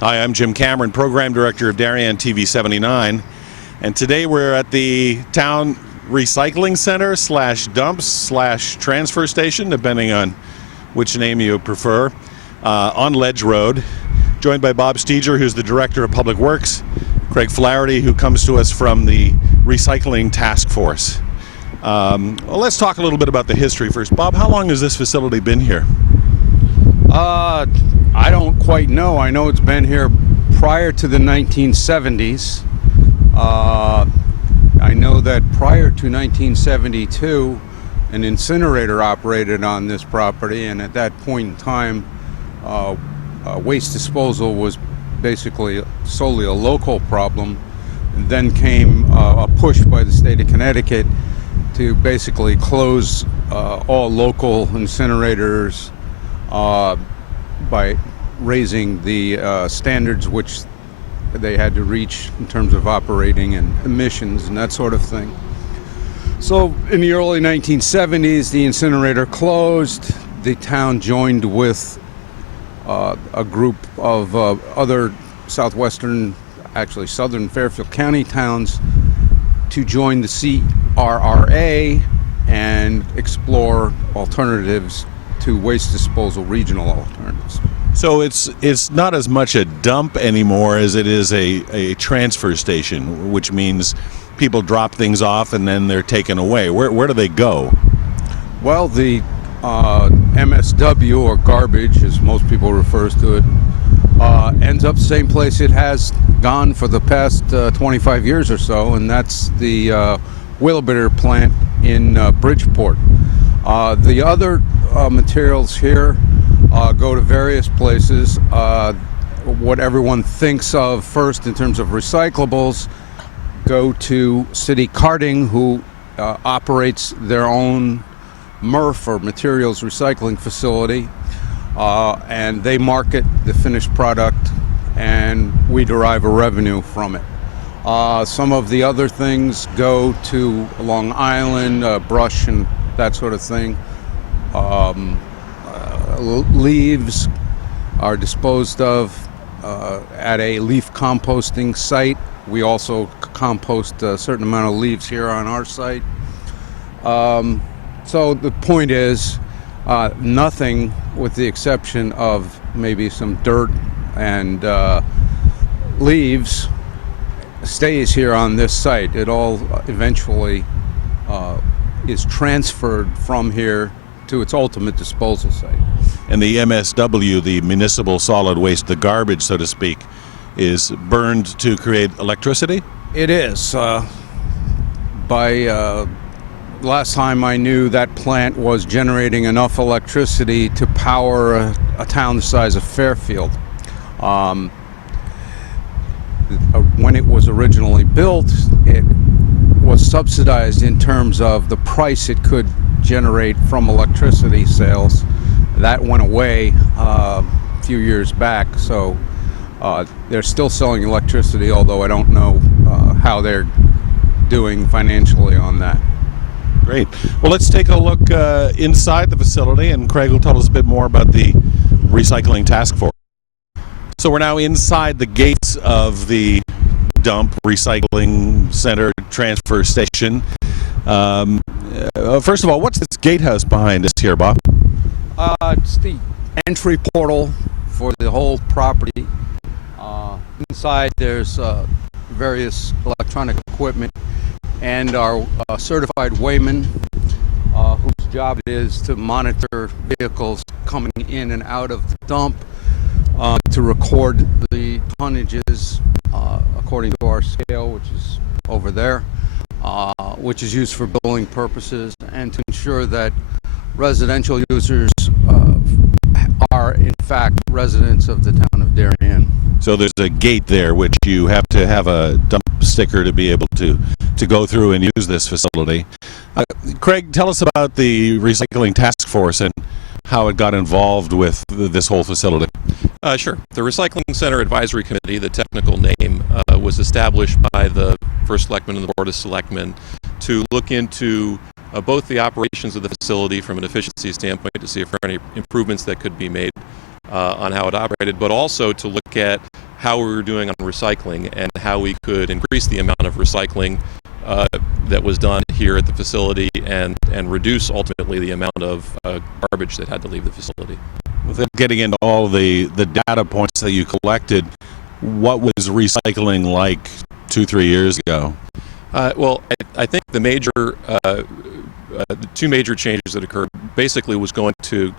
Hi, I'm Jim Cameron, Program Director of Darien TV 79, and today we're at the town recycling center / dumps / transfer station, depending on which name you prefer, on Ledge Road, joined by Bob Steger, who's the Director of Public Works, Craig Flaherty, who comes to us from the Recycling Task Force. Well, let's talk a little bit about the history first. Bob, how long has this facility been here? I don't quite know. I know it's been here prior to the 1970s. I know that prior to 1972, an incinerator operated on this property, and at that point in time, waste disposal was basically solely a local problem. And then came a push by the state of Connecticut to basically close all local incinerators by raising the standards which they had to reach in terms of operating and emissions and that sort of thing. So in the early 1970s, the incinerator closed. The town joined with a group of other southern Fairfield County towns to join the CRRA and explore alternatives to waste disposal, regional alternatives. So it's not as much a dump anymore as it is a transfer station, which means people drop things off and then they're taken away. Where do they go? Well, the MSW, or garbage, as most people refer to it, ends up the same place it has gone for the past 25 years or so, and that's the Wheelabitter plant in Bridgeport. The other materials here go to various places. What everyone thinks of first in terms of recyclables go to City Carting, who operates their own MRF, or materials recycling facility, and they market the finished product and we derive a revenue from it. Some of the other things go to Long Island, brush and that sort of thing. Leaves are disposed of at a leaf composting site. We also compost a certain amount of leaves here on our site. So the point is, nothing, with the exception of maybe some dirt and leaves, stays here on this site. It all eventually is transferred from here to its ultimate disposal site. And the MSW, the municipal solid waste, the garbage, so to speak, is burned to create electricity? It is. By last time I knew, that plant was generating enough electricity to power a town the size of Fairfield. When it was originally built, it was subsidized in terms of the price it could generate from electricity sales. That went away a few years back, so they're still selling electricity, although I don't know how they're doing financially on that. Great. Well, let's take a look inside the facility, and Craig will tell us a bit more about the Recycling Task Force. So we're now inside the gates of the dump, recycling center, transfer station. First of all, what's this gatehouse behind us here, Bob? It's the entry portal for the whole property. Inside there's various electronic equipment and our certified weighman, whose job it is to monitor vehicles coming in and out of the dump, to record the tonnages according to our scale, which is over there, which is used for billing purposes, and to ensure that residential users are in fact residents of the town of Darien. So there's a gate there which you have to have a dump sticker to be able to go through and use this facility. Craig, tell us about the Recycling Task Force and how it got involved with this whole facility. Sure. The Recycling Center Advisory Committee, the technical name, was established by the First Selectman and the Board of Selectmen to look into both the operations of the facility from an efficiency standpoint to see if there are any improvements that could be made on how it operated, but also to look at how we were doing on recycling and how we could increase the amount of recycling that was done here at the facility and reduce ultimately the amount of garbage that had to leave the facility. Without getting into all the data points that you collected, what was recycling like 2-3 years ago? Well, I think the two major changes that occurred basically was going to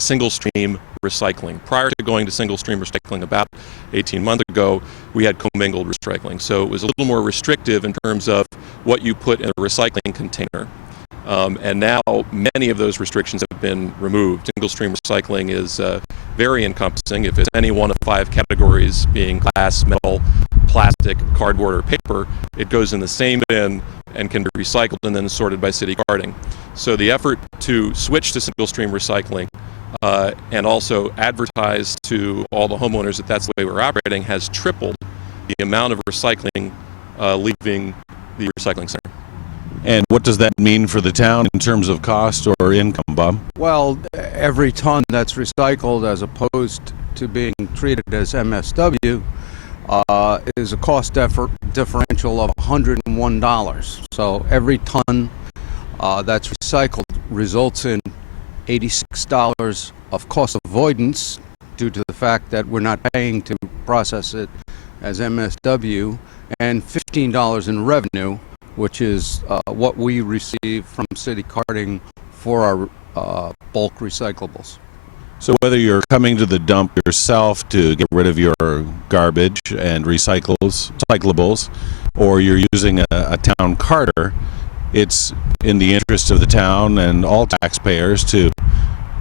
single stream recycling. Prior to going to single stream recycling about 18 months ago, we had commingled recycling. So it was a little more restrictive in terms of what you put in a recycling container. And now many of those restrictions have been removed. Single stream recycling is very encompassing. If it's any one of 5 categories, being glass, metal, plastic, cardboard, or paper, it goes in the same bin and can be recycled and then sorted by city carding. So the effort to switch to single stream recycling and also advertise to all the homeowners that that's the way we're operating has tripled the amount of recycling leaving the recycling center. And what does that mean for the town in terms of cost or income, Bob? Well, every ton that's recycled as opposed to being treated as MSW is a cost differential of $101. So every ton that's recycled results in $86 of cost avoidance due to the fact that we're not paying to process it as MSW, and $15 in revenue, which is what we receive from city carding for our bulk recyclables. So whether you're coming to the dump yourself to get rid of your garbage and recyclables, or you're using a town carter, it's in the interest of the town and all taxpayers to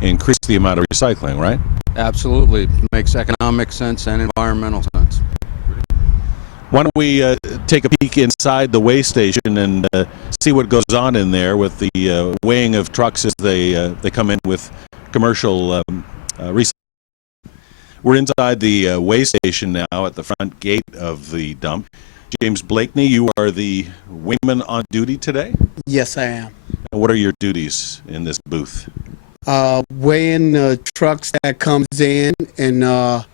increase the amount of recycling, right? Absolutely. Makes economic sense and environmental sense. Why don't we take a peek inside the weigh station and see what goes on in there with the weighing of trucks as they come in with commercial recycling. We're inside the weigh station now at the front gate of the dump. James Blakeney, you are the weighman on duty today? Yes, I am. And what are your duties in this booth? Weighing the trucks that comes in and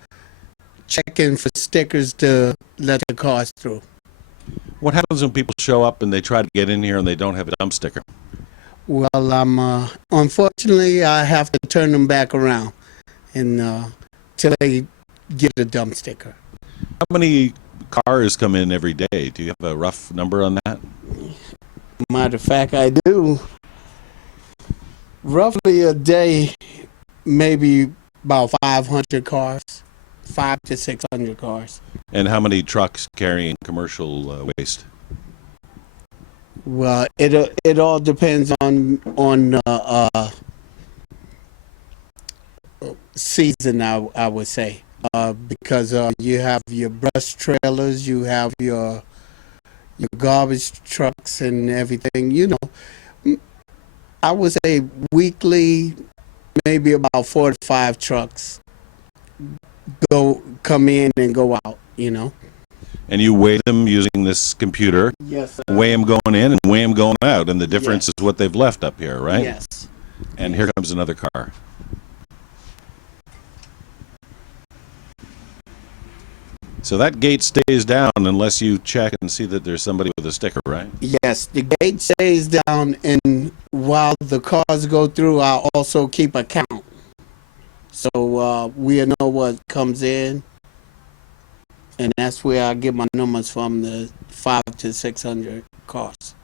checking for stickers to let the cars through. What happens when people show up and they try to get in here and they don't have a dump sticker? Well, unfortunately, I have to turn them back around and till they get a dump sticker. How many cars come in every day? Do you have a rough number on that? Matter of fact, I do. Roughly a day, maybe about 500 cars, 500 to 600 cars. And how many trucks carrying commercial waste? Well, it all depends on season, I would say, because you have your brush trailers, you have your garbage trucks and everything. You know, I would say weekly, maybe about 4 to 5 trucks come in and go out. You know. And you weigh them using this computer. Yes. Weigh them going in and weigh them going out, and the difference is what they've left up here, right? Yes. And here comes another car. So that gate stays down unless you check and see that there's somebody with a sticker, right? Yes, the gate stays down, and while the cars go through, I also keep a count. So we know what comes in. And that's where I get my numbers from, the 500 to 600 cars.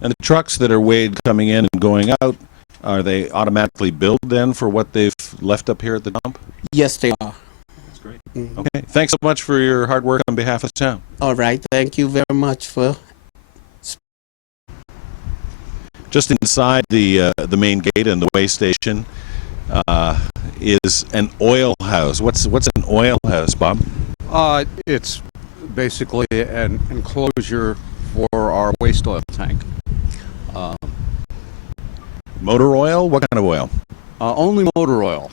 And the trucks that are weighed coming in and going out, are they automatically billed then for what they've left up here at the dump? Yes, they are. That's great. Mm-hmm. Okay. Thanks so much for your hard work on behalf of the town. All right. Thank you very much for... Just inside the main gate and the weigh station is an oil house. What's an oil house, Bob? It's basically an enclosure for our waste oil tank. Motor oil? What kind of oil? Only motor oil.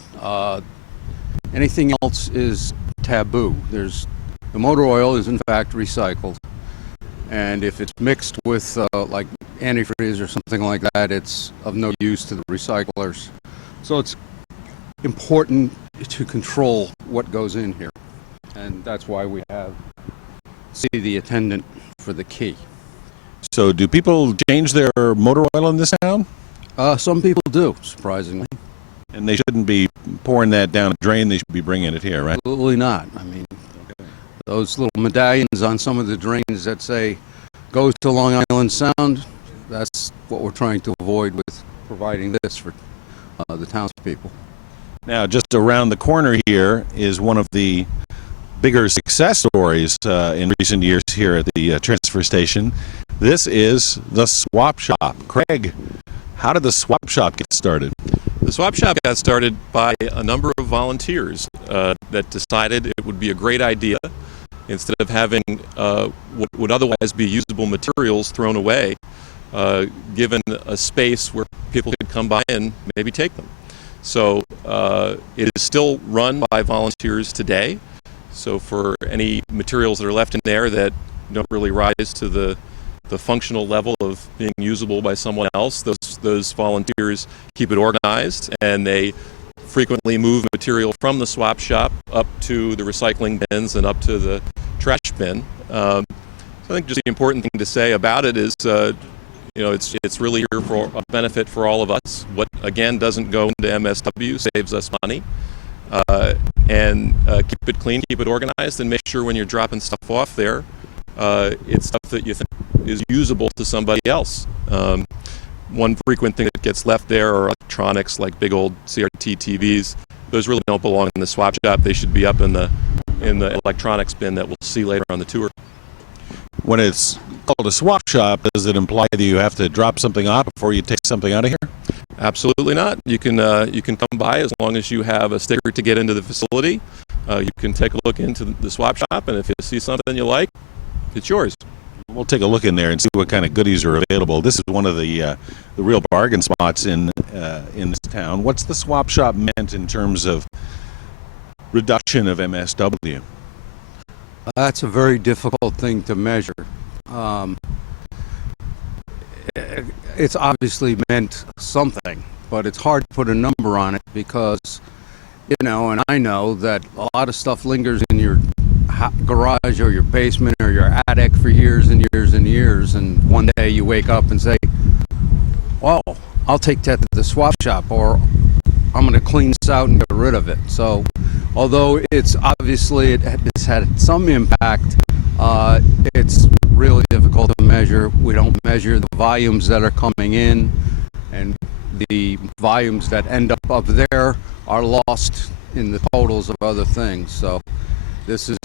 Anything else is taboo. The motor oil is in fact recycled, and if it's mixed with like antifreeze or something like that, it's of no use to the recyclers. So it's important to control what goes in here. and that's why we see the attendant for the key. So do people change their motor oil in this town? Some people do, surprisingly. And they shouldn't be pouring that down a drain. They should be bringing it here, right? Absolutely not. I mean, those little medallions on some of the drains that say goes to Long Island Sound, that's what we're trying to avoid with providing this for the townspeople. Now, just around the corner here is one of the bigger success stories in recent years here at the transfer station. This is the swap shop. Craig, how did the swap shop get started? The swap shop got started by a number of volunteers that decided it would be a great idea, instead of having what would otherwise be usable materials thrown away, given a space where people could come by and maybe take them. So it is still run by volunteers today. So for any materials that are left in there that don't really rise to the functional level of being usable by someone else, those volunteers keep it organized, and they frequently move material from the swap shop up to the recycling bins and up to the trash bin. So I think just the important thing to say about it is, it's really here for a benefit for all of us. What again doesn't go into MSW saves us money, and keep it clean, keep it organized, and make sure when you're dropping stuff off there, it's stuff that you think is usable to somebody else. One frequent thing that gets left there are electronics like big old CRT TVs. Those really don't belong in the swap shop. They should be up in the electronics bin that we'll see later on the tour. When it's called a swap shop, does it imply that you have to drop something off before you take something out of here? Absolutely not. You can come by as long as you have a sticker to get into the facility. You can take a look into the swap shop, and if you see something you like, it's yours. We'll take a look in there and see what kind of goodies are available. This is one of the real bargain spots in this town. What's the swap shop meant in terms of reduction of MSW? That's a very difficult thing to measure. It's obviously meant something, but it's hard to put a number on it because, and I know that a lot of stuff lingers in your garage or your basement or your attic for years and years and years, and one day you wake up and say, well, I'll take that to the swap shop, or I'm going to clean this out and get rid of it. So although it's obviously it's had some impact, it's really difficult to measure. We don't measure the volumes that are coming in, and the volumes that end up there are lost in the totals of other things. So this is,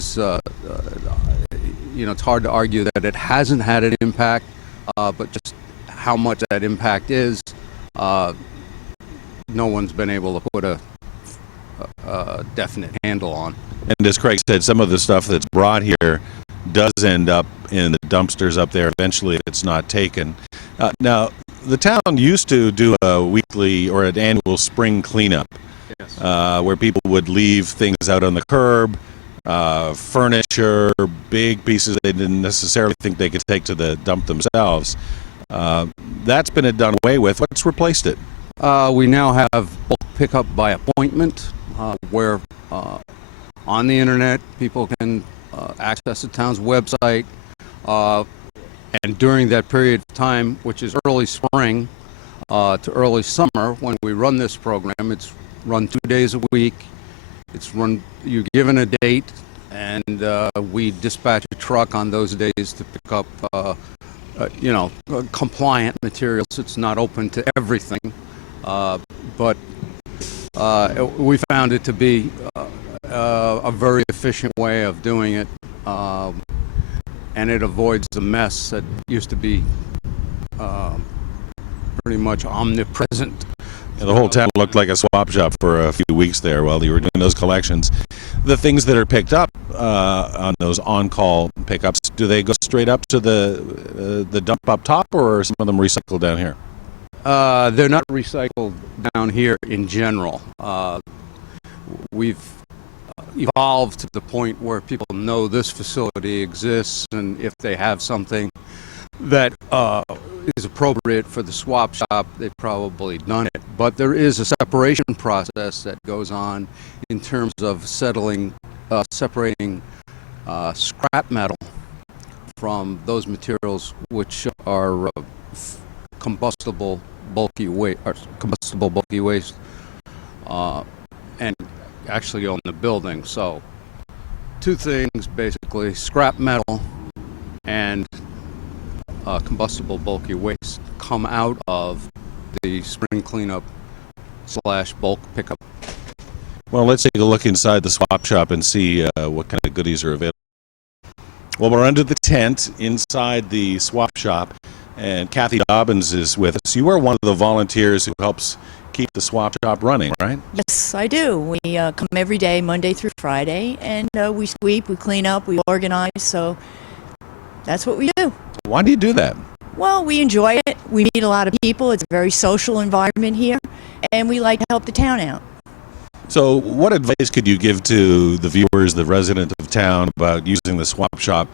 it's hard to argue that it hasn't had an impact, but just how much that impact is, no one's been able to put a definite handle on. And as Craig said, some of the stuff that's brought here does end up in the dumpsters up there eventually if it's not taken. Now, the town used to do a weekly or an annual spring cleanup, Yes. Where people would leave things out on the curb, furniture, big pieces they didn't necessarily think they could take to the dump themselves. That's been done away with. What's replaced it? We now have bulk pickup by appointment, where on the internet people can access the town's website, and during that period of time, which is early spring to early summer, when we run this program, it's run 2 days a week. It's run, you're given a date, and we dispatch a truck on those days to pick up compliant materials. It's not open to everything, but we found it to be a very efficient way of doing it, and it avoids the mess that used to be pretty much omnipresent. Yeah, the whole town looked like a swap shop for a few weeks there while you were doing those collections. The things that are picked up on those on-call pickups, do they go straight up to the dump up top, or are some of them recycled down here? They're not recycled down here in general. We've evolved to the point where people know this facility exists, and if they have something that is appropriate for the swap shop, they've probably done it. But there is a separation process that goes on in terms of settling separating scrap metal from those materials which are combustible bulky waste, and actually on the building. So two things basically: scrap metal and combustible bulky waste come out of the spring cleanup / bulk pickup. Well, let's take a look inside the swap shop and see what kind of goodies are available. Well, we're under the tent inside the swap shop, and Kathy Dobbins is with us. You are one of the volunteers who helps keep the swap shop running, right? Yes, I do. We come every day, Monday through Friday, and we sweep, we clean up, we organize, so that's what we do. Why do you do that? Well, we enjoy it. We meet a lot of people. It's a very social environment here, and we like to help the town out. So what advice could you give to the viewers, the residents of town, about using the swap shop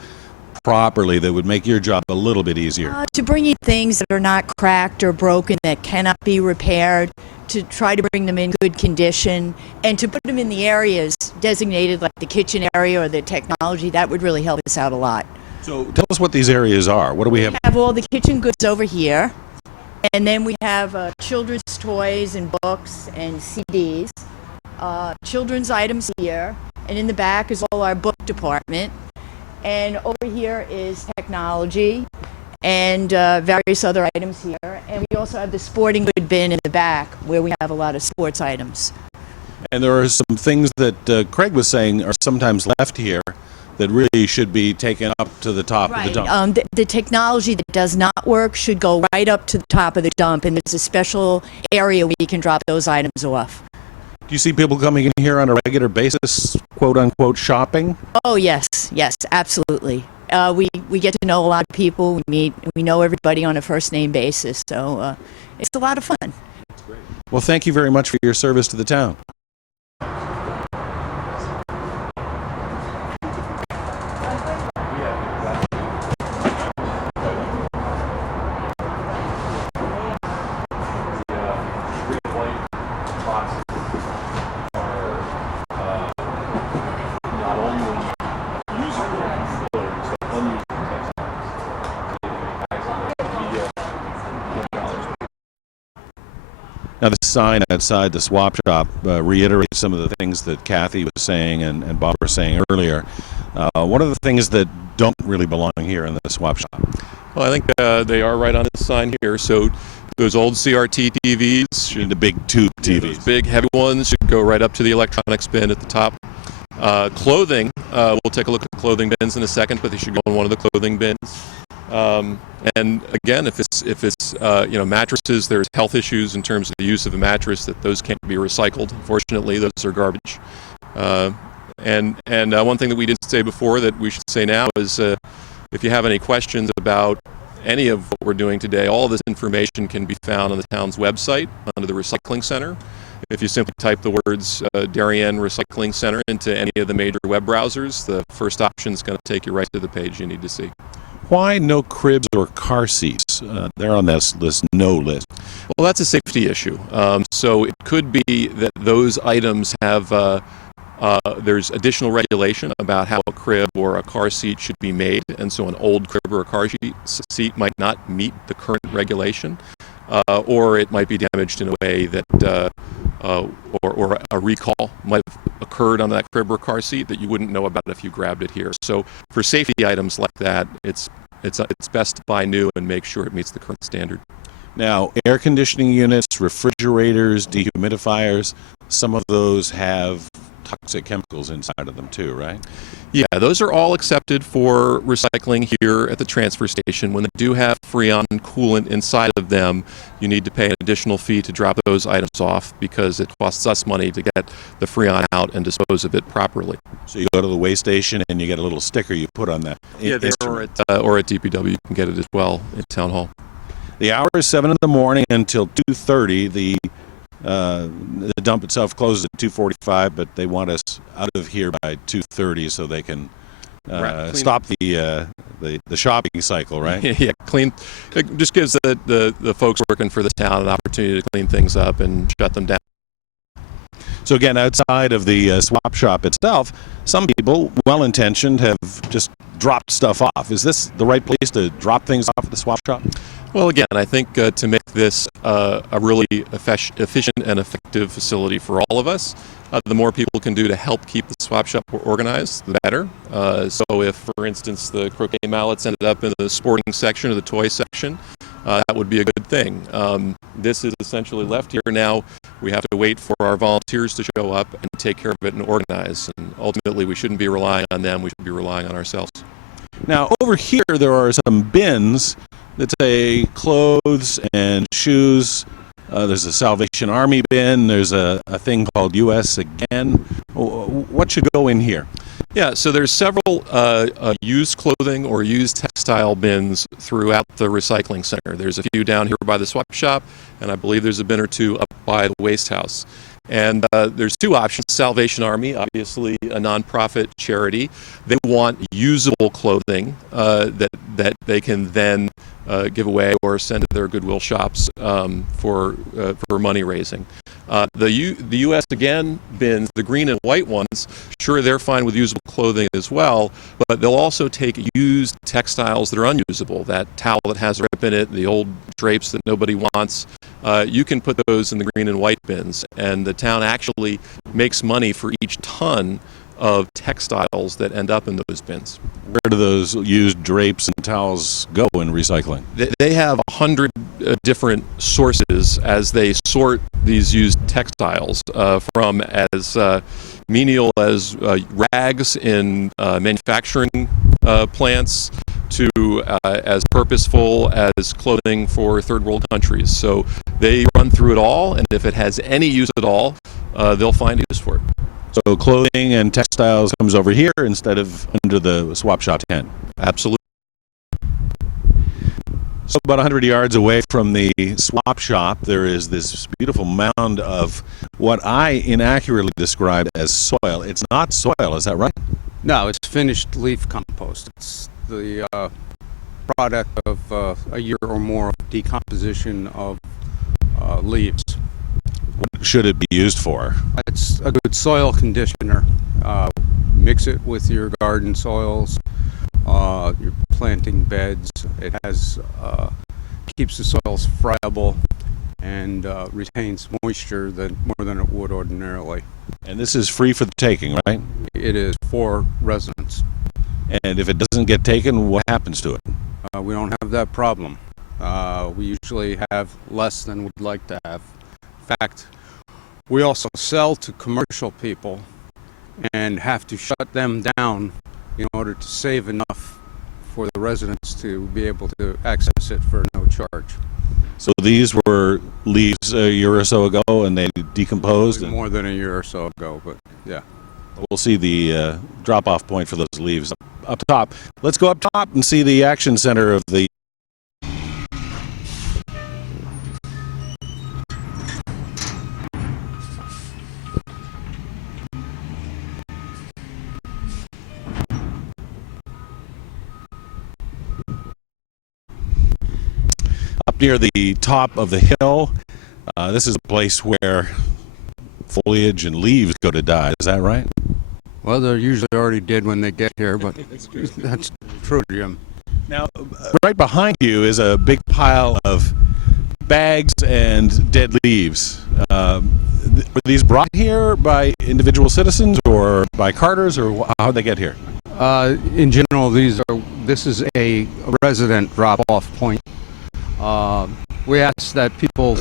properly that would make your job a little bit easier? To bring in things that are not cracked or broken, that cannot be repaired, to try to bring them in good condition, and to put them in the areas designated like the kitchen area or the technology. That would really help us out a lot. So tell us what these areas are. What do we have? We have all the kitchen goods over here, and then we have children's toys and books and CDs, children's items here, and in the back is all our book department, and over here is technology and various other items here, and we also have the sporting good bin in the back where we have a lot of sports items. And there are some things that Craig was saying are sometimes left here that really should be taken up to the top of the dump. The technology that does not work should go right up to the top of the dump, and there's a special area where you can drop those items off. Do you see people coming in here on a regular basis, quote unquote, shopping? Oh yes, absolutely. We get to know a lot of people. We know everybody on a first name basis, so it's a lot of fun. Well, thank you very much for your service to the town. Now, the sign outside the swap shop reiterates some of the things that Kathy was saying and Bob were saying earlier. What are the things that don't really belong here in the swap shop? Well, I think they are right on the sign here. So those old CRT TVs, The big tube TVs. those big heavy ones should go right up to the electronics bin at the top. Clothing, we'll take a look at the clothing bins in a second, but they should go in one of the clothing bins. And again, if it's mattresses, there's health issues in terms of the use of a mattress, that those can't be recycled. Unfortunately, those are garbage. And one thing that we didn't say before that we should say now is if you have any questions about any of what we're doing today, all of this information can be found on the town's website under the Recycling Center. If you simply type the words Darien Recycling Center into any of the major web browsers, the first option is going to take you right to the page you need to see. Why no cribs or car seats? They're on this no list. Well, that's a safety issue. So it could be that those items have, there's additional regulation about how a crib or a car seat should be made, and so an old crib or a car seat might not meet the current regulation, or it might be damaged in a way that, or a recall might have occurred on that crib or car seat that you wouldn't know about if you grabbed it here. So for safety items like that, it's best to buy new and make sure it meets the current standard. Now, air conditioning units, refrigerators, dehumidifiers, some of those have toxic chemicals inside of them too, right? Yeah, those are all accepted for recycling here at the transfer station. When they do have Freon coolant inside of them, you need to pay an additional fee to drop those items off because it costs us money to get the Freon out and dispose of it properly. So you go to the waste station and you get a little sticker you put on that. Yeah, or at DPW you can get it as well at Town Hall. The hour is 7 in the morning until 2:30. The dump itself closes at 2:45, but they want us out of here by 2:30 so they can stop the shopping cycle, right? Yeah, clean. It just gives the folks working for the town an opportunity to clean things up and shut them down. So again, outside of the swap shop itself, some people, well-intentioned, have just dropped stuff off. Is this the right place to drop things off at the swap shop? Well, again, I think to make this a really efficient and effective facility for all of us, the more people can do to help keep the swap shop organized, the better. So if, for instance, the croquet mallets ended up in the sporting section or the toy section, that would be a good thing. This is essentially left here now. We have to wait for our volunteers to show up and take care of it and organize. And ultimately, we shouldn't be relying on them. We should be relying on ourselves. Now, over here, there are some bins that say clothes and shoes. There's a Salvation Army bin. There's a thing called U.S. Again. What should go in here? Yeah, so there's several used clothing or used textile bins throughout the recycling center. There's a few down here by the swap shop, and I believe there's a bin or two up by the waste house. And there's two options. Salvation Army, obviously a nonprofit charity. They want usable clothing that they can then give away or send to their Goodwill shops for money raising. The U.S. Again bins, the green and white ones, sure, they're fine with usable clothing as well, but they'll also take used textiles that are unusable, that towel that has a rip in it, the old drapes that nobody wants. You can put those in the green and white bins, and the town actually makes money for each ton of textiles that end up in those bins. Where do those used drapes and towels go in recycling? They have 100 different sources as they sort these used textiles, from as menial as rags in manufacturing plants to as purposeful as clothing for third world countries. So they run through it all, and if it has any use at all, they'll find use for it. So clothing and textiles comes over here instead of under the swap shop tent. Absolutely. So about 100 yards away from the swap shop, there is this beautiful mound of what I inaccurately described as soil. It's not soil, is that right? No, it's finished leaf compost. It's the product of a year or more of decomposition of leaves. What should it be used for? It's a good soil conditioner. Mix it with your garden soils, your planting beds. It has keeps the soils friable and retains moisture more than it would ordinarily. And this is free for the taking, right? It is for residents. And if it doesn't get taken, what happens to it? We don't have that problem. We usually have less than we'd like to have. In fact, we also sell to commercial people and have to shut them down in order to save enough for the residents to be able to access it for no charge. So these were leaves a year or so ago, and they decomposed? More than a year or so ago, but yeah. We'll see the drop-off point for those leaves up top. Let's go up top and see the action center of the... Up near the top of the hill, this is a place where foliage and leaves go to die. Is that right? Well, they're usually already dead when they get here, but that's true, Jim. Now, right behind you is a big pile of bags and dead leaves. Were these brought here by individual citizens or by carters, or how'd they get here? In general, this is a resident drop-off point. We ask that people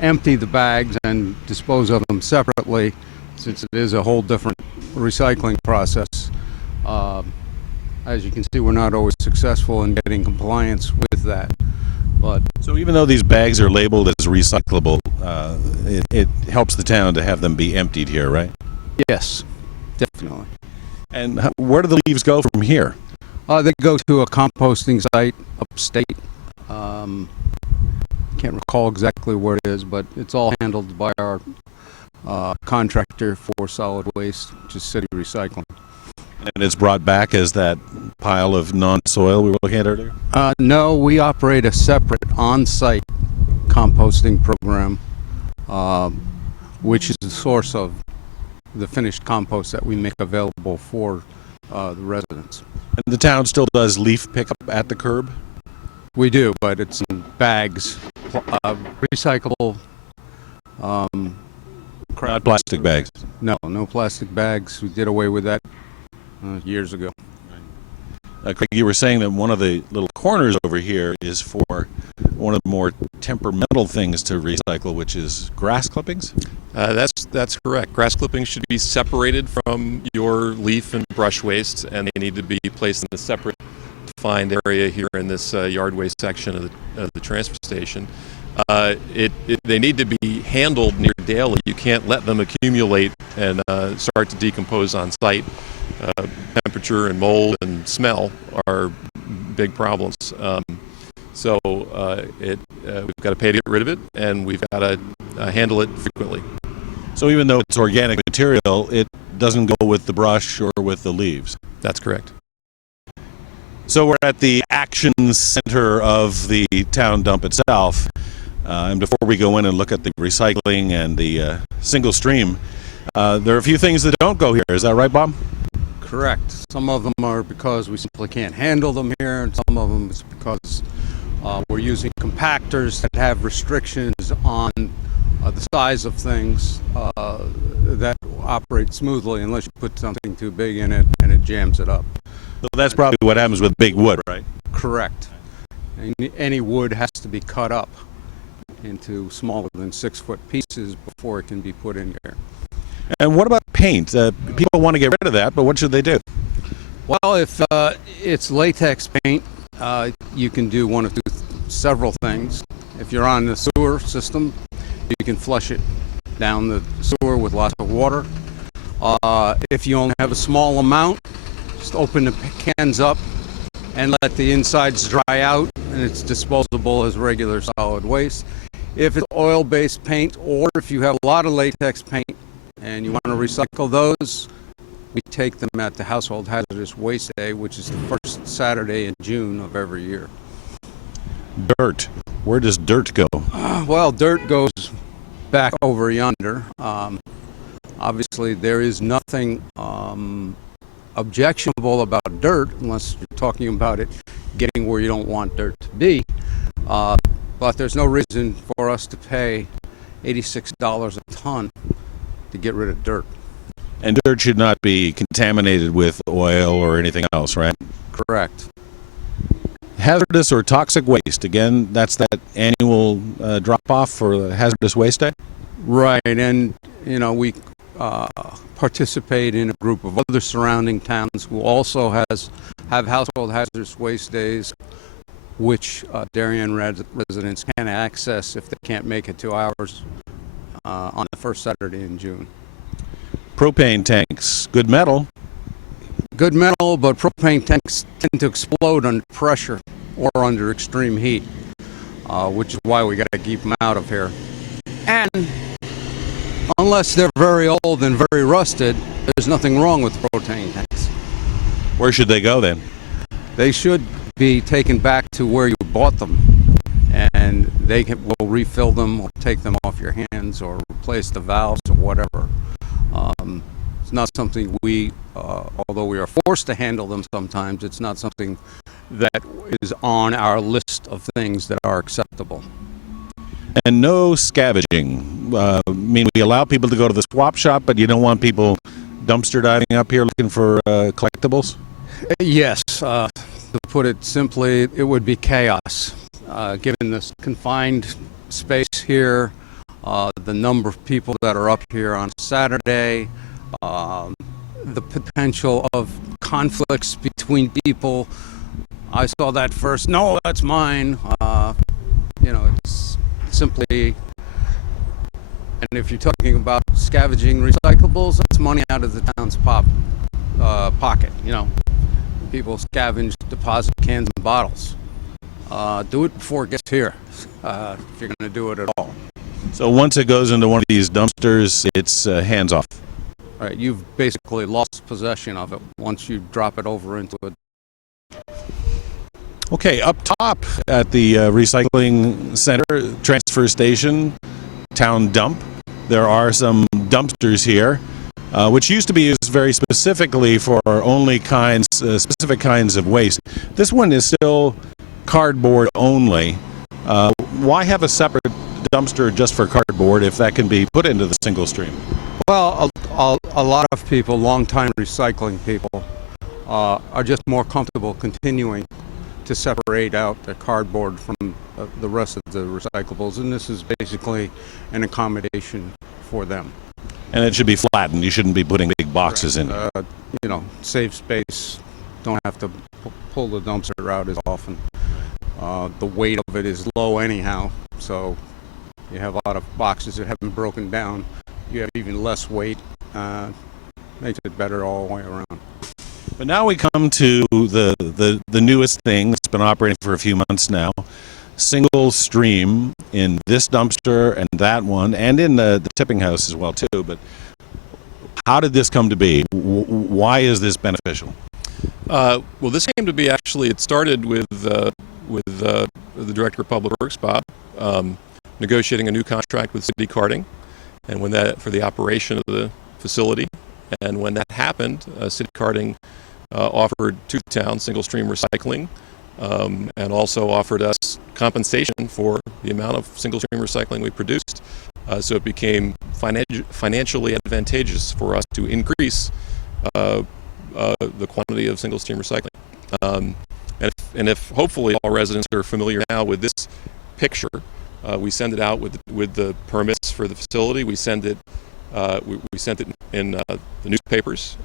empty the bags and dispose of them separately, since it is a whole different recycling process. As you can see, we're not always successful in getting compliance with that. But so even though these bags are labeled as recyclable, it helps the town to have them be emptied here, right? yes, definitely. And where do the leaves go from here? They go to a composting site upstate. Can't recall exactly where it is, but it's all handled by our contractor for solid waste, which is City Recycling. And it's brought back as that pile of non-soil we were looking at earlier? No, we operate a separate on-site composting program. which is the source of the finished compost that we make available for the residents. And the town still does leaf pickup at the curb? We do, but it's in bags, recyclable. Not plastic bags. No plastic bags. We did away with that years ago. Craig, you were saying that one of the little corners over here is for one of the more temperamental things to recycle, which is grass clippings? That's correct. Grass clippings should be separated from your leaf and brush waste, and they need to be placed in a separate defined area here in this yard waste section of the transfer station. They need to be handled near daily. You can't let them accumulate and start to decompose on site. Temperature and mold and smell are big problems. So we've got to pay to get rid of it, and we've got to handle it frequently. So even though it's organic material, it doesn't go with the brush or with the leaves? That's correct. So we're at the action center of the town dump itself. And before we go in and look at the recycling and the single stream, there are a few things that don't go here. Is that right, Bob? Correct. Some of them are because we simply can't handle them here, and some of them is because we're using compactors that have restrictions on the size of things that operate smoothly unless you put something too big in it and it jams it up. So that's probably what happens with big wood, right? Correct. Any wood has to be cut up into smaller than 6-foot pieces before it can be put in here. And what about paint? People want to get rid of that, but what should they do? Well, if it's latex paint, you can do one of several things. If you're on the sewer system, you can flush it down the sewer with lots of water. If you only have a small amount, just open the cans up and let the insides dry out, and it's disposable as regular solid waste. If it's oil-based paint, or if you have a lot of latex paint and you want to recycle those, we take them at the Household Hazardous Waste Day, which is the first Saturday in June of every year. Dirt. Where does dirt go? Well, dirt goes back over yonder. Obviously, there is nothing objectionable about dirt, unless you're talking about it getting where you don't want dirt to be. But there's no reason for us to pay $86 a ton to get rid of dirt. And dirt should not be contaminated with oil or anything else, right? Correct. Hazardous or toxic waste. Again, that's that annual drop-off for the Hazardous Waste Day? Right, and we participate in a group of other surrounding towns who also have Household Hazardous Waste Days, which Darien residents can access if they can't make it to ours on the first Saturday in June. Propane tanks, good metal. Good metal, but propane tanks tend to explode under pressure or under extreme heat, which is why we got to keep them out of here. And unless they're very old and very rusted, there's nothing wrong with propane tanks. Where should they go then? They should be taken back to where you bought them, and will refill them or take them off your hands or replace the valves or whatever. It's not something although we are forced to handle them sometimes, it's not something that is on our list of things that are acceptable. And no scavenging. I mean, we allow people to go to the swap shop, but you don't want people dumpster diving up here looking for collectibles? Yes. To put it simply, it would be chaos. Given this confined space here, the number of people that are up here on Saturday, the potential of conflicts between people. I saw that first. No, that's mine. It's simply, and if you're talking about scavenging recyclables, that's money out of the town's pocket. People scavenge, deposit cans and bottles. Do it before it gets here, if you're going to do it at all. So once it goes into one of these dumpsters, it's hands off. All right, you've basically lost possession of it once you drop it over into it. Okay, up top at the recycling center, transfer station, town dump, there are some dumpsters here, which used to be used very specifically for only specific kinds of waste. This one is still cardboard only. Why have a separate dumpster just for cardboard if that can be put into the single stream? Well, a lot of people, longtime recycling people, are just more comfortable continuing to separate out the cardboard from the rest of the recyclables, and this is basically an accommodation for them. And it should be flattened. You shouldn't be putting big boxes in. You know, save space. Don't have to pull the dumpster out as often. The weight of it is low anyhow, so you have a lot of boxes that haven't broken down. You have even less weight. Makes it better all the way around. But now we come to the newest thing that's been operating for a few months now. Single stream in this dumpster and that one, and in the tipping house as well too. But how did this come to be? Why is this beneficial? Well, this came to be actually. It started with the Director of Public Works, Bob, negotiating a new contract with City Carting, and when that for the operation of the facility. And when that happened, City Carting offered to the town single stream recycling, and also offered us compensation for the amount of single stream recycling we produced. So it became financially advantageous for us to increase the quantity of single stream recycling. And if hopefully all residents are familiar now with this picture, we send it out with the permits for the facility. We send it. We sent it in the newspapers.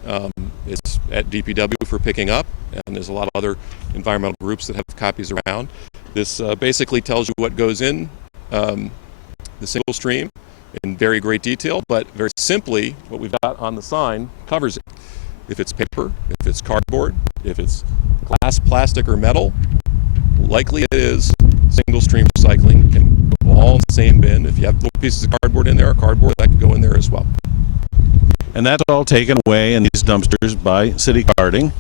It's at DPW for picking up, and there's a lot of other environmental groups that have copies around. This basically tells you what goes in the single stream in very great detail, but very simply, what we've got on the sign covers it. If it's paper, if it's cardboard, if it's glass, plastic, or metal, likely it is single stream recycling can go all in the same bin. If you have little pieces of cardboard in there, cardboard, that could go in there as well. And that's all taken away in these dumpsters by City Carting,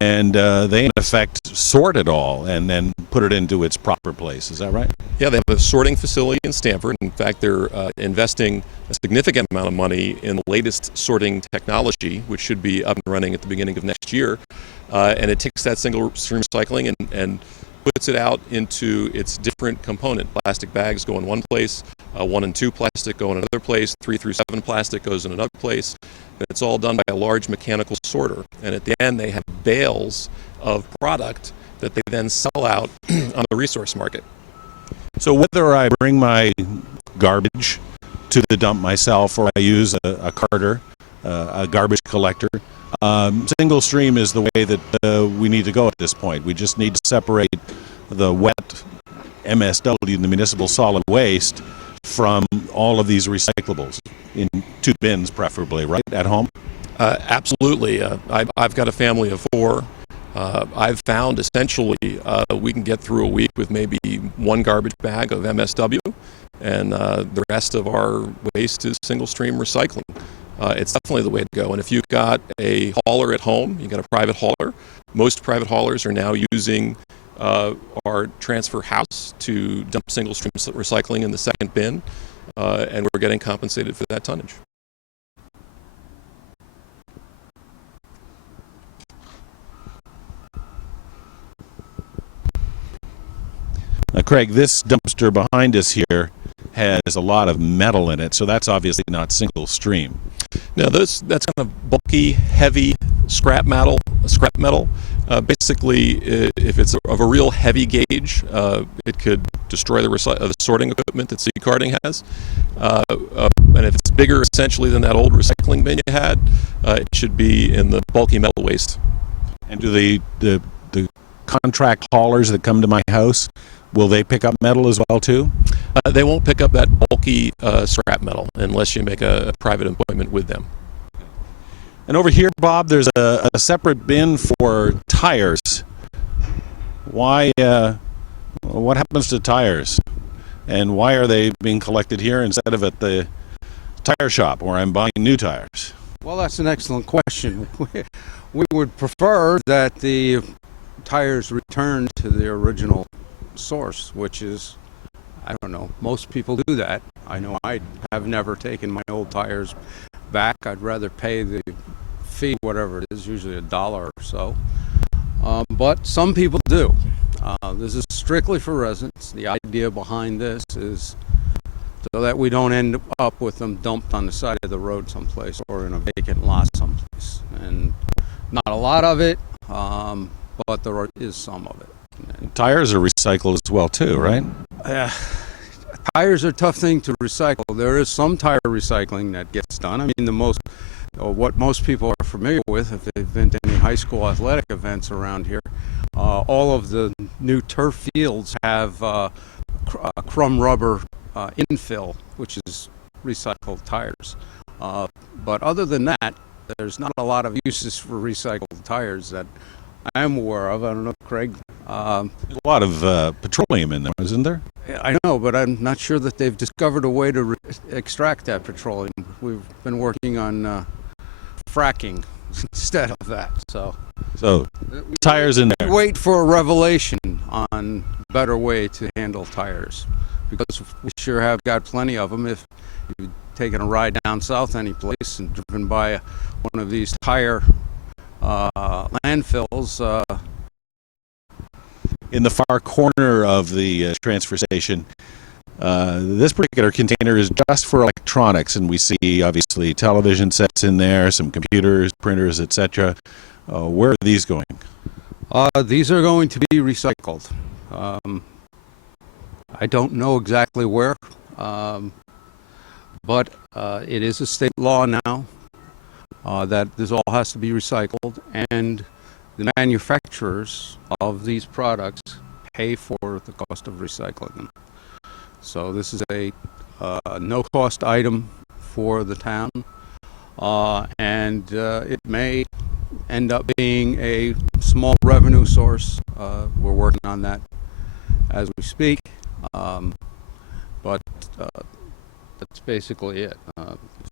and they in effect sort it all and then put it into its proper place. Is that right? Yeah, they have a sorting facility in Stamford. In fact, they're investing a significant amount of money in the latest sorting technology, which should be up and running at the beginning of next year. And it takes that single stream recycling and puts it out into its different component. Plastic bags go in one place, 1 and 2 plastic go in another place, 3 through 7 plastic goes in another place. And it's all done by a large mechanical sorter. And at the end, they have bales of product that they then sell out on the resource market. So whether I bring my garbage to the dump myself or I use a carter, a garbage collector, single stream is the way that we need to go at this point. We just need to separate the wet MSW, the municipal solid waste, from all of these recyclables in 2 bins preferably, right, at home? Absolutely. I've got a family of 4. I've found essentially we can get through a week with maybe 1 garbage bag of MSW, and the rest of our waste is single stream recycling. It's definitely the way to go. And if you've got a hauler at home, you've got a private hauler. Most private haulers are now using our transfer house to dump single stream recycling in the second bin, and we're getting compensated for that tonnage. Now, Craig, this dumpster behind us here has a lot of metal in it, so that's obviously not single stream. No, that's kind of bulky, heavy scrap metal. Basically, if it's of a real heavy gauge, it could destroy the sorting equipment that City Carting has. And if it's bigger, essentially, than that old recycling bin you had, it should be in the bulky metal waste. And do the contract haulers that come to my house, will they pick up metal as well too? They won't pick up that bulky scrap metal unless you make a private appointment with them. And over here, Bob, there's a separate bin for tires. Why? What happens to tires? And why are they being collected here instead of at the tire shop where I'm buying new tires? Well, that's an excellent question. We would prefer that the tires return to the original source, which is I don't know. Most people do that. I know I have never taken my old tires back. I'd rather pay the fee, whatever it is, usually $1 or so. But some people do. This is strictly for residents. The idea behind this is so that we don't end up with them dumped on the side of the road someplace or in a vacant lot someplace. And not a lot of it, but there is some of it. Tires are recycled as well too, right? Tires are a tough thing to recycle. There is some tire recycling that gets done. I mean, what most people are familiar with, if they've been to any high school athletic events around here, all of the new turf fields have crumb rubber infill, which is recycled tires. But other than that, there's not a lot of uses for recycled tires that I am aware of. I don't know, Craig. There's a lot of petroleum in there, isn't there? I know, but I'm not sure that they've discovered a way to extract that petroleum. We've been working on fracking instead of that. So tires in there. Wait for a revelation on a better way to handle tires, because we sure have got plenty of them. If you've taken a ride down south any place and driven by one of these tire landfills. In the far corner of the transfer station, this particular container is just for electronics, and we see obviously television sets in there, some computers, printers, etc. Where are these going? These are going to be recycled. I don't know exactly where, but it is a state law now that this all has to be recycled, and the manufacturers of these products pay for the cost of recycling them. So this is a no-cost item for the town, and it may end up being a small revenue source. We're working on that as we speak, but that's basically it.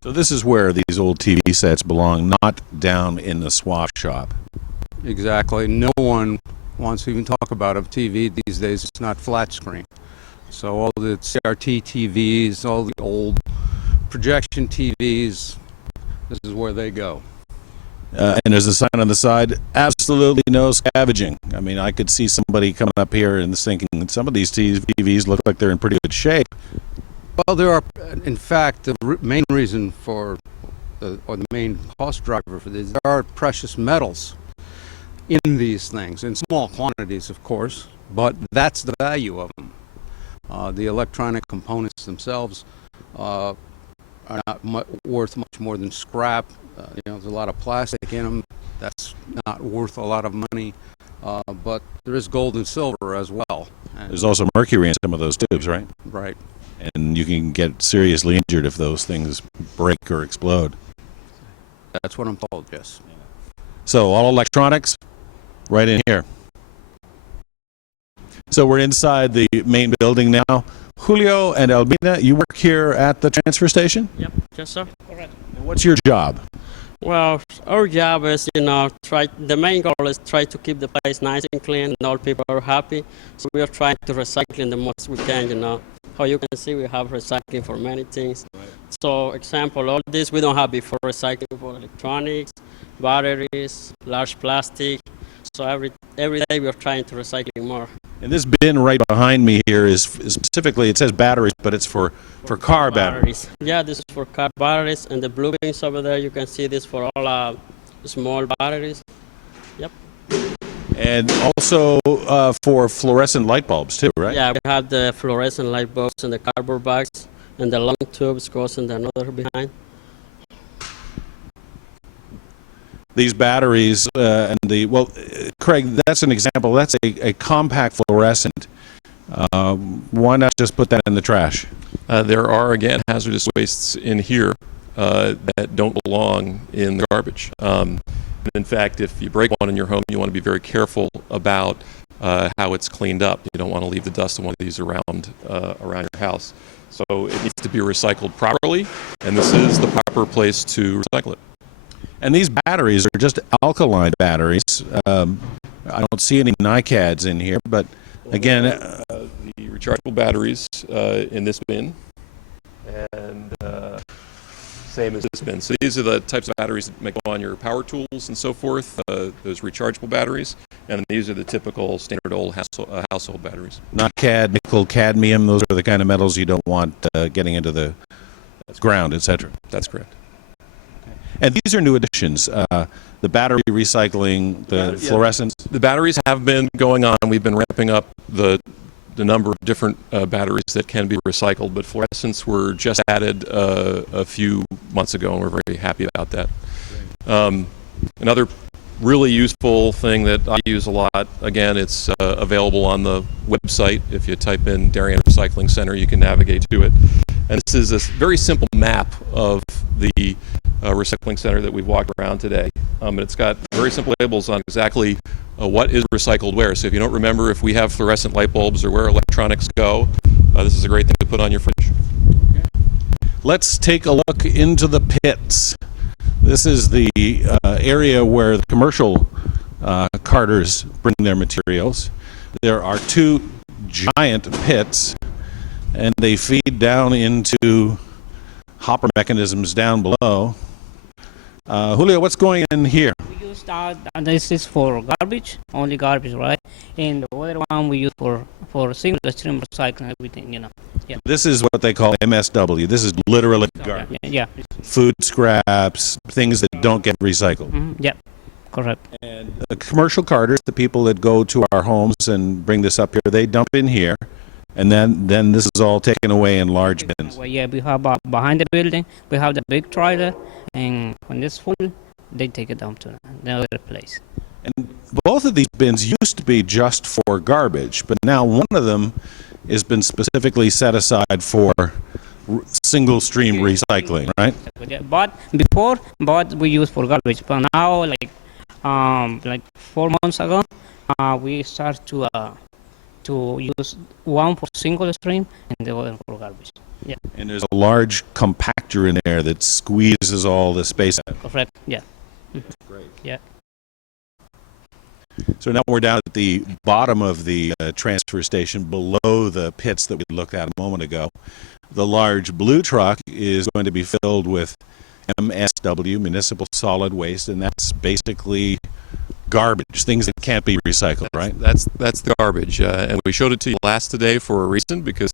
So this is where these old TV sets belong, not down in the swap shop. Exactly. No one wants to even talk about a TV these days. It's not flat screen. So all the CRT TVs, all the old projection TVs, this is where they go. And there's a sign on the side, absolutely no scavenging. I mean, I could see somebody coming up here and thinking some of these TVs look like they're in pretty good shape. Well, there are, in fact, the main reason for, or the main cost driver for this, there are precious metals in these things, in small quantities, of course, but that's the value of them. The electronic components themselves are not worth much more than scrap. There's a lot of plastic in them. That's not worth a lot of money, but there is gold and silver as well. And there's also mercury in some of those tubes, right? Right. And you can get seriously injured if those things break or explode. That's what I'm told, yes. So all electronics right in here. So we're inside the main building now. Julio and Albina, you work here at the transfer station? Yep, yes sir. Correct. And what's your job? Well, our job is, the main goal is try to keep the place nice and clean and all people are happy. So we are trying to recycle the most we can, How you can see, we have recycling for many things. Right. So, example, all this we don't have before recycling for electronics, batteries, large plastic. So every day we are trying to recycle more. And this bin right behind me here is specifically, it says batteries, but it's for car batteries. Yeah, this is for car batteries, and the blue bins over there, you can see this for all small batteries. Yep. And also for fluorescent light bulbs too, right? Yeah, we have the fluorescent light bulbs and the cardboard bags, and the long tubes goes in another behind. These batteries Craig, that's an example. That's a compact fluorescent. Why not just put that in the trash? There are, again, hazardous wastes in here that don't belong in the garbage. In fact, if you break one in your home, you want to be very careful about how it's cleaned up. You don't want to leave the dust of one of these around your house. So it needs to be recycled properly, and this is the proper place to recycle it. And these batteries are just alkaline batteries. I don't see any NiCads in here, but again, the rechargeable batteries in this bin, and same as this bin. So these are the types of batteries that might go on your power tools and so forth, those rechargeable batteries, and these are the typical standard old household batteries. Not nickel, cadmium. Those are the kind of metals you don't want getting into the ground, etc. That's correct. And these are new additions. The battery recycling, the fluorescence. The batteries have been going on. We've been ramping up the number of different batteries that can be recycled, but fluorescents were just added a few months ago, and we're very happy about that. Another really useful thing that I use a lot, again, it's available on the website. If you type in Darien Recycling Center, you can navigate to it. And this is a very simple map of the recycling center that we've walked around today. And it's got very simple labels on exactly what is recycled where. So if you don't remember if we have fluorescent light bulbs or where electronics go, this is a great thing to put on your fridge. Let's take a look into the pits. This is the area where the commercial carters bring their materials. There are two giant pits, and they feed down into hopper mechanisms down below. Julio, what's going in here? We use this is for garbage, only garbage, right? And the other one we use for single stream recycling, everything, you know. Yeah. This is what they call MSW. This is literally garbage. Yeah. Food scraps, things that don't get recycled. Yeah, correct. And the commercial carters, the people that go to our homes and bring this up here, they dump in here, and then this is all taken away in large bins. Well, yeah, we have behind the building, we have the big trailer, and when it's full, they take it down to the other place. And both of these bins used to be just for garbage, but now one of them has been specifically set aside for single stream recycling, right? But before, we used for garbage, but now, like 4 months ago, we start to use one for single stream and the other for garbage. Yeah. And there's a large compactor in there that squeezes all the space out. Correct. Yeah. That's great. Yeah. So now we're down at the bottom of the transfer station below the pits that we looked at a moment ago. The large blue truck is going to be filled with MSW, municipal solid waste, and that's basically garbage, things that can't be recycled, right? That's the garbage, and we showed it to you last today for a reason, because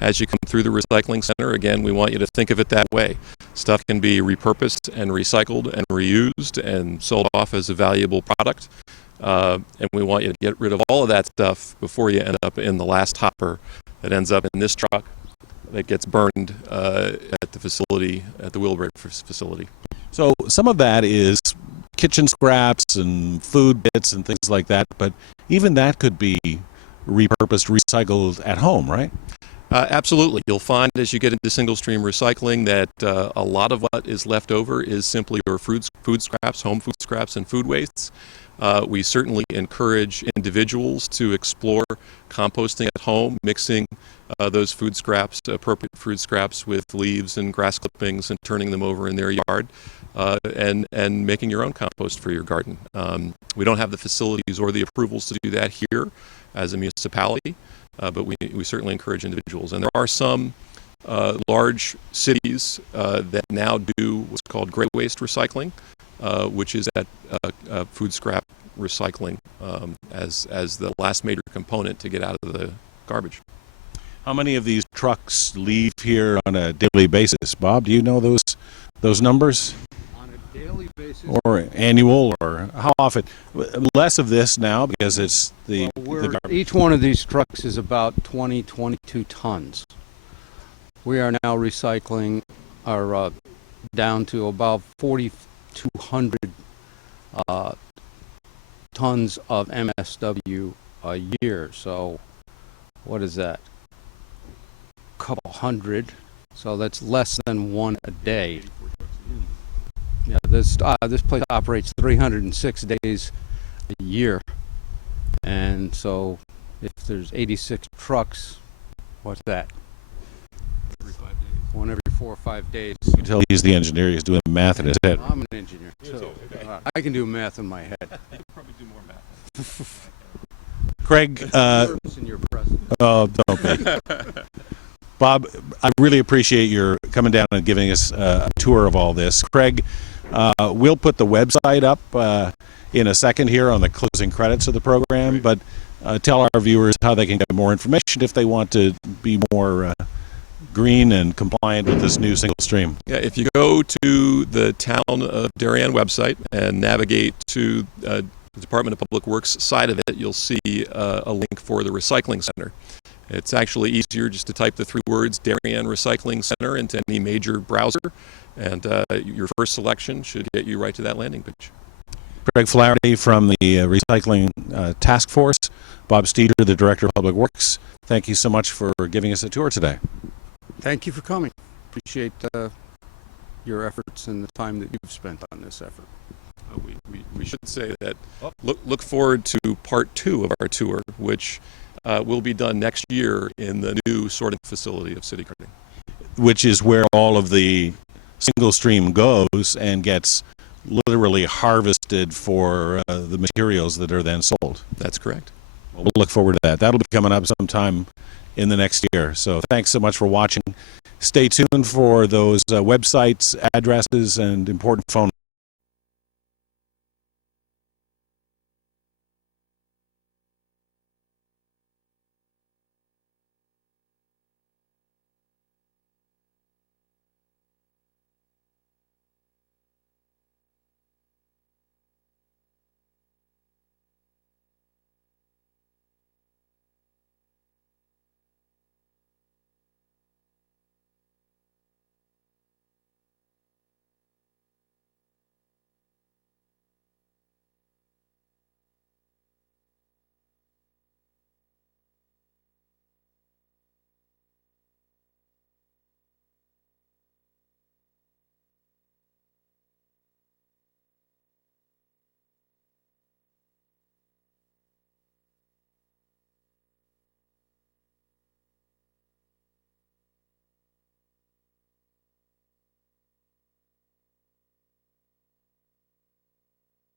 as you come through the recycling center, again, we want you to think of it that way. Stuff can be repurposed and recycled and reused and sold off as a valuable product, and we want you to get rid of all of that stuff before you end up in the last hopper that ends up in this truck that gets burned at the facility, at the Wheelwright facility. So some of that is kitchen scraps and food bits and things like that, but even that could be repurposed, recycled at home, right? Absolutely. You'll find as you get into single stream recycling that a lot of what is left over is simply your food scraps, home food scraps, and food wastes. We certainly encourage individuals to explore composting at home, mixing those food scraps, appropriate food scraps, with leaves and grass clippings and turning them over in their yard, and making your own compost for your garden. We don't have the facilities or the approvals to do that here as a municipality, but we certainly encourage individuals. And there are some large cities that now do what's called gray waste recycling, which is at food scrap recycling as the last major component to get out of the garbage. How many of these trucks leave here on a daily basis? Bob, do you know those numbers? On a daily basis? Or annual, or how often? Less of this now because it's the garbage. Each one of these trucks is about 22 tons. We are now recycling down to about 4,200 tons of MSW a year. So what is that? Couple hundred, so that's less than one a day. Yeah, this place operates 306 days a year, and so if there's 86 trucks, what's that? Every 5 days. One every 4 or 5 days. You can tell he's the engineer. He's doing the math in his head. I'm an engineer too. I can do math in my head. You probably do more math. Craig, In your presence. oh, don't be. Bob, I really appreciate your coming down and giving us a tour of all this. Craig, we'll put the website up in a second here on the closing credits of the program, but tell our viewers how they can get more information if they want to be more green and compliant with this new single stream. Yeah, if you go to the Town of Darien website and navigate to the Department of Public Works side of it, you'll see a link for the Recycling Center. It's actually easier just to type the 3 words Darien Recycling Center into any major browser, and your first selection should get you right to that landing page. Craig Flaherty from the Recycling Task Force, Bob Steeder, the Director of Public Works, thank you so much for giving us a tour today. Thank you for coming. Appreciate your efforts and the time that you've spent on this effort. We should say that look forward to part 2 of our tour, which will be done next year in the new sorting facility of City Carding. Which is where all of the single stream goes and gets literally harvested for the materials that are then sold. That's correct. We'll look forward to that. That'll be coming up sometime in the next year. So thanks so much for watching. Stay tuned for those websites, addresses, and important phone